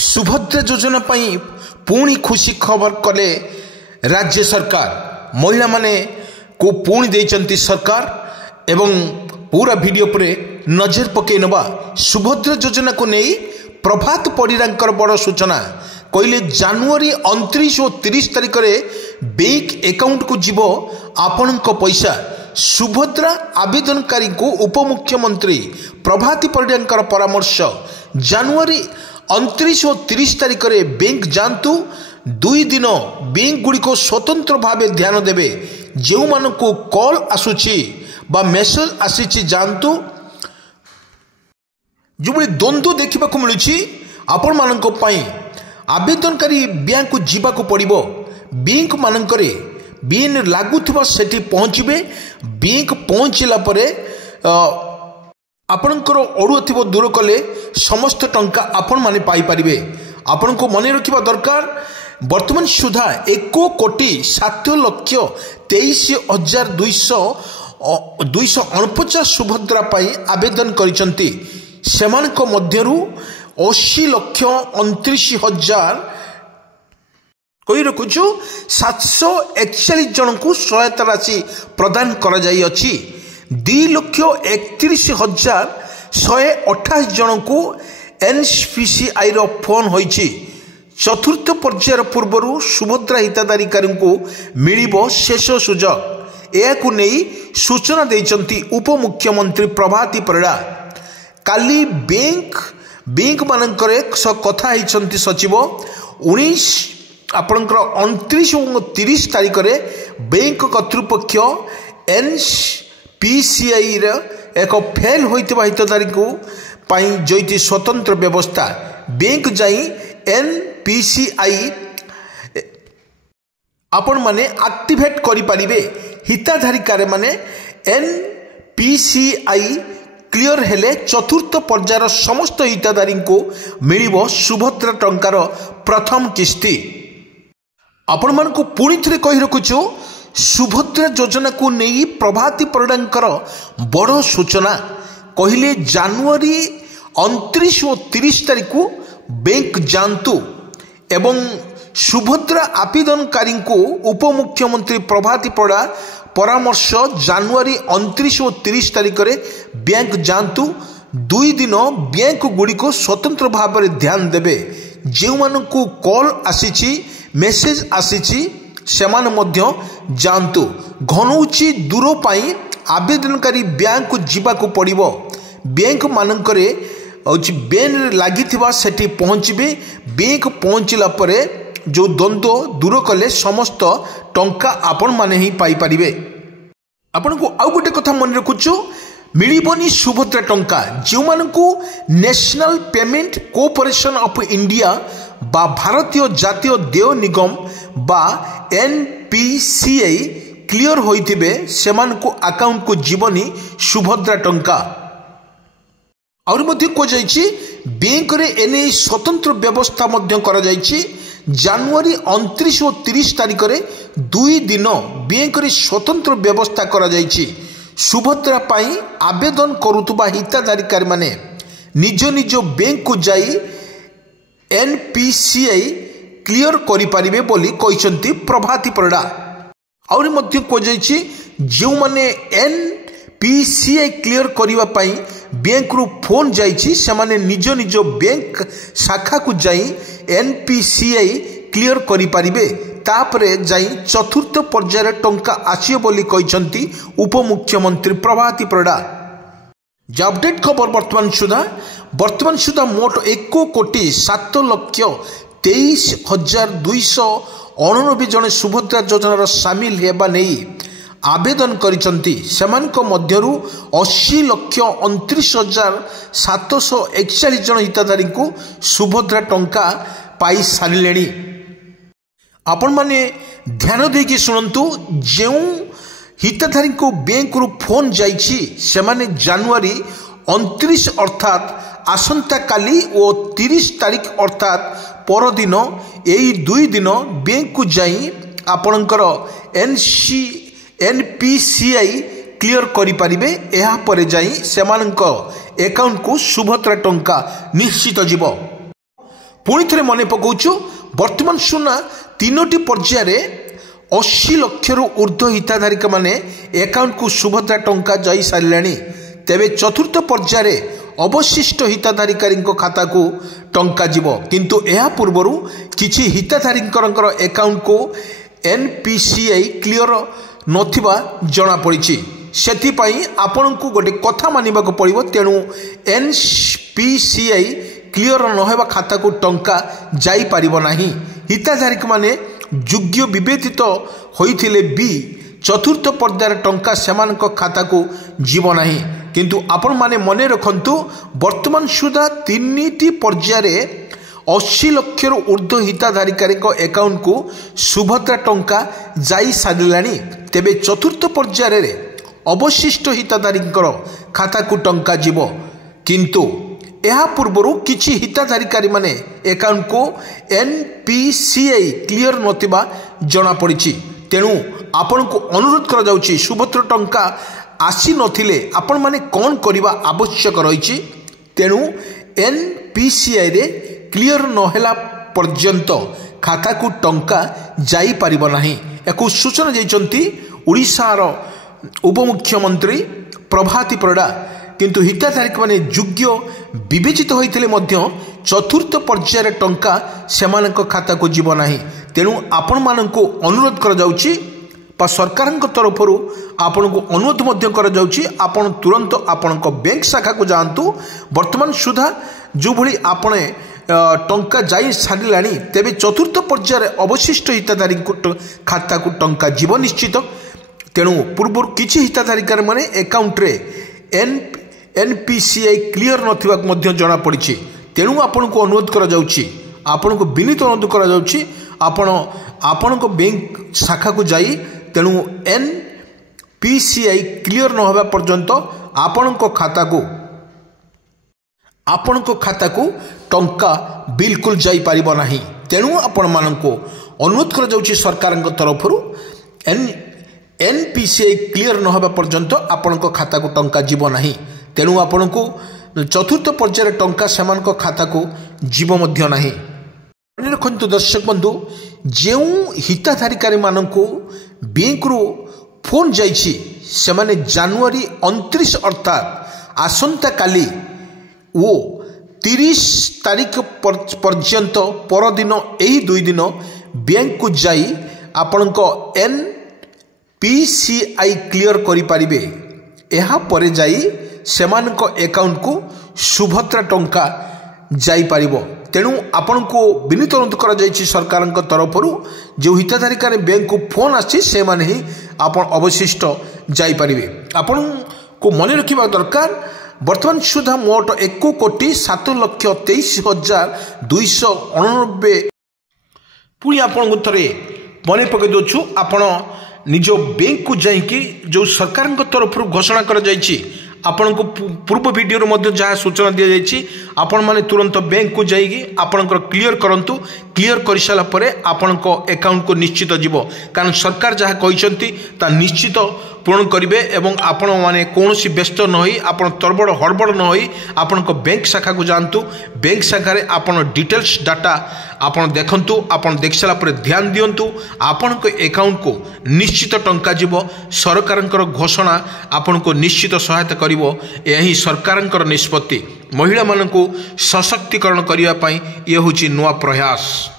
सुभद्रा योजना पुणी खुशी खबर कले राज्य सरकार महिला माने को पुणी देइचंती सरकार एवं पूरा वीडियो पर नजर पकई नवा। सुभद्रा योजना को नहीं प्रभात परिडांकर बड़ सूचना कहले जनवरी 29 और 30 तारिख में बैंक अकाउंट को जीव आपण पैसा। सुभद्रा आवेदनकारी को उपमुख्यमंत्री प्रभात परिडांकर परामर्श जनवरी 29 और 30 तारिख में बैंक जातु 2 दिन बैंक गुड़ी को स्वतंत्र भाव ध्यान देवे। जो मान को कॉल आसुची बा मेसेज आसी जातु जो द्वंद्व देखा मिलूँ आपण मान आवेदनकारी बैंक को जीवाक पड़ो। बैंक मानकरे बीन लागुथिबा सेठी पहुँचे। बैंक पहुँचला परे आपणकर अड़ुआ थी दूर कले समस्त टंका आपण माने पाई परिबे। आपण को मन रखा दरकार वर्तमान सुधा 1,23,249 सुभद्रा पाई आवेदन करिसंती। सेमानक मध्यरु 80,29,000 कही रखुचु 741 जन को सहायता राशि प्रदान करा जाई अछि। 2,31,128 जन को एनपीसीआई रो फोन होईछि। चतुर्थ पर्यायर पूर्वर सुभद्रा हिताधिकारी को मिलिबो शेष सुजोग। यह नहीं सूचना देइचंती उपमुख्यमंत्री प्रभाती परिडा। काली बैंक मानकर कथा होइचंती सचिव 29 और 30 तारिख में बैंक कर्तृपक्ष एनपीसीआई एक फेल होइतिबा हितधारी को जोईति स्वतंत्र व्यवस्था बैंक जाई एनपीसीआई आपण माने एक्टिवेट करि परिबे। हिताधिकारी माने एनपीसीआई क्लियर हेले चतुर्थ पर्यायर समस्त हिताधिकारी को मिलिबो सुभद्रा टंकार प्रथम किस्ती। आपण मान को पुणी थे कही रखुचु सुभद्रा योजना को नहीं प्रभाती परिडांकर बड़ सूचना कहले जनवरी 29 और 30 तारिख को बैंक जातु एवं सुभद्रा आवेदनकारी को उपमुख्यमंत्री प्रभाती परिडा परामर्श जनवरी 29 और 30 तारिख में बैंक जातु 2 दिन बैंक गुड़ी को स्वतंत्र भाव में ध्यान देवे। जो मान को कॉल आसी मेसेज आसी सेमान मध्य जातु घनौची दूर पाई आवेदनकारी बैंक को जीवाक पड़ो। बैंक मानकरे बेन लगी सेठी पहुँचे। बैंक पहुँचला परे जो द्वंद्व दूर कले समस्त टंका आपण माने ही पाई परिबे। आपण को आउ गोटे कथा मन रखुचु मिलिबनी सुभद्रा टंका जो मान को national payment corporation of India बा भारतीय जातीय देय निगम बा एनपीसीआई क्लियर होइथिबे सेमान को अकाउंट को जीवनी सुभद्रा टंका। और मध्य को जाइछि बैंक रे एने स्वतंत्र व्यवस्था मध्य करा जाइछि। जनवरी 29 और 30 तारिख में 2 दिन बैंक रे स्वतंत्र व्यवस्था करा जाइछि। सुभद्रा पाई आवेदन करुतबा हिताधिकारी माने निज निज बैंक को जाई एनपीसीआई क्लियर करि परिबे बोली कहिसंती प्रभाती परिडा। और मध्य को जाइछि जो माने एनपीसीआई क्लियर करिवा पाई बैंक रु फोन जाइछि सेमाने निज निज बैंक शाखा को जाई एनपीसीआई क्लियर करि परिबे। तापरे जाई चतुर्थ पर्यायर टंका आसियो बोली कहिसंती उपमुख्यमंत्री प्रभाती परिडा। अपडेट खबर वर्तमान सुधा मोट 1,07,23,289 जन सुभद्रा योजनार सामिल हेबा नहीं आवेदन करिसंती। सेमानक मध्यरु 80,29,741 जन हिताधिकारी को सुभद्रा टंका पाई सारिलेणी। आपण माने ध्यान देकी सुनंतु जो हिताधिकारी को बैंक रु फोन जाइछि सेमाने जनवरी 29 अर्थात आसंता काली और 30 तारिख अर्थात परदिन यही 2 दिन बैंक को जाई आपणकर एनपीसीआई क्लियर करि परिबे। एहा परे जाई सेमानक अकाउंट को सुभद्रा टंका निश्चित जीव। पुणी थे मन पकाऊँ बर्तमान सुना 3टी पर्यायर 80 लाख ऊर्ध्व हिताधारिक माने अकाउंट को सुभद्रा टंका जाई सारे तेबे चतुर्थ पर्यायर अवशिष्ट हिताधारिकारी खाता को टंका जीव किंतु यह पूर्व किछि हिताधारी अकाउंट को एनपीसीआई क्लियर नथिबा जଣା पड़ी सेथिपाई आपण को गोटे कथा मानिबा को पड़िबो तेणु एनपीसीआई क्लियर नहेबा खाता को टंका जाई पारिबो नाही। हिताधारक माने योग्य विवेचित होइथिले भी चतुर्थ पर्यायर टंका सेमानक खाता को जीव नाही किंतु आपण माने मने रखंतु वर्तमान सुधा 3टी पर्यायर 80 लाख ऊर्ध्व हिताधारिकारी अकाउंट को सुभद्रा टंका जाई सारिलानी तेबे चतुर्थ पर्यायर अवशिष्ट हिताधारी खाता को टंका जीव किंतु यह पूर्व किछि हिताधारिकारी माने अकाउंट को एनपीसीआई क्लियर नथिबा जଣା पड़ी तेणु आपण को अनुरोध करा जाउछि सुभद्रा टंका आसी नथिले आपण माने कौन करबा आवश्यक रही तेणु एनपीसीआई रे क्लियर नहेला पर्यंत खाता को टंका जाई पारिबो नाही। एको सूचना दैछंती ओडिशार उपमुख्यमंत्री प्रभाती परिडा किंतु हिताधारक माने योग्य विवेचित होइथिले मध्य चतुर्थ पर्यायर टंका सेमानक खाता को जीव नाही तेणु आपण माननको अनुरोध करा जाउछि बा सरकार तरफ आपण को अनुरोध मध्य करा जाउछि आपण तुरंत आपण बैंक शाखा को जांतु वर्तमान सुधा जो भली आपण टंका जाई सारिलानी तेबे चतुर्थ पर्यायर अवशिष्ट हिताधारी खाता को टंका जीव निश्चित तेणु पूर्व किछि हिताधारिकार माने अकाउंट रे एनपीसीआई क्लियर नथिबा मध्य जଣା पड़ी तेणु आपण को अनुरोध करा जाउछि आपण को विनीत अनुरोध करा जाउछि आपण को बैंक शाखा को जाई तेणु एनपीसीआई क्लियर न होबा पर्यंत आपण को खाता को टंका बिल्कुल जाई पारिबो नाही तेणु आपण मानको अनुरोध करा जाउछि सरकार तरफ एनपीसीआई क्लियर न होबा पर्यंत आपण को खाता को टंका जीव नाही तेणु आपण को चतुर्थ पर्यायर टंका सेमान को खाता को जीव मध्य नाही। रखंतु दर्शक बंधु जो हिताधारिकारी माननको बैंक रु फोन जाइछि सेमाने जनवरी 29 अर्थात आसंता काली वो 30 तारीख पर्यंत परदिन एही 2 दिन बैंक को जाई आपण को एनपीसीआई क्लियर करि पारिबे एहा परे जाई सेमानक अकाउंट को सुभद्रा टंका जाई पारिबो तेणु आपण को विनीत अनुरोध करा जायछि सरकार तरफ जो हिताधारिकार बैंक को फोन आछि से माने ही आपण अवशिष्ट जाई पारिबे। आपण को मन रखिबा दरकार वर्तमान सुधा मोट 1,23,23,289 पुणी आपण थरे मन पकई दछु आपण निज बैंक को जाइकी जो सरकार तरफ घोषणा करा जायछि आपण को पूर्व वीडियो मध्य जहाँ सूचना दि जाइए आपण माने तुरंत बैंक को जाइए आपण क्लियर करंतु क्लियर कर सारा परे आपण अकाउंट को निश्चित जीव कारण सरकार जहाँ कहते ता निश्चित पूर्ण करेंगे एवं आपण माने कौन व्यस्त न होई आपण तरबड़ हड़बड़ न होई आपण बैंक शाखा को जातु बैंक शाखा रे आपण डिटेल्स डाटा आपण देखंतु आपण देख सारा परे ध्यान दियंतु आपण को अकाउंट को निश्चित टंका जीव सरकार घोषणा आपण को निश्चित सहायता करिवो यही सरकार निष्पत्ति महिला मानक सशक्तिकरण करने ये हूँ नुआ प्रयास।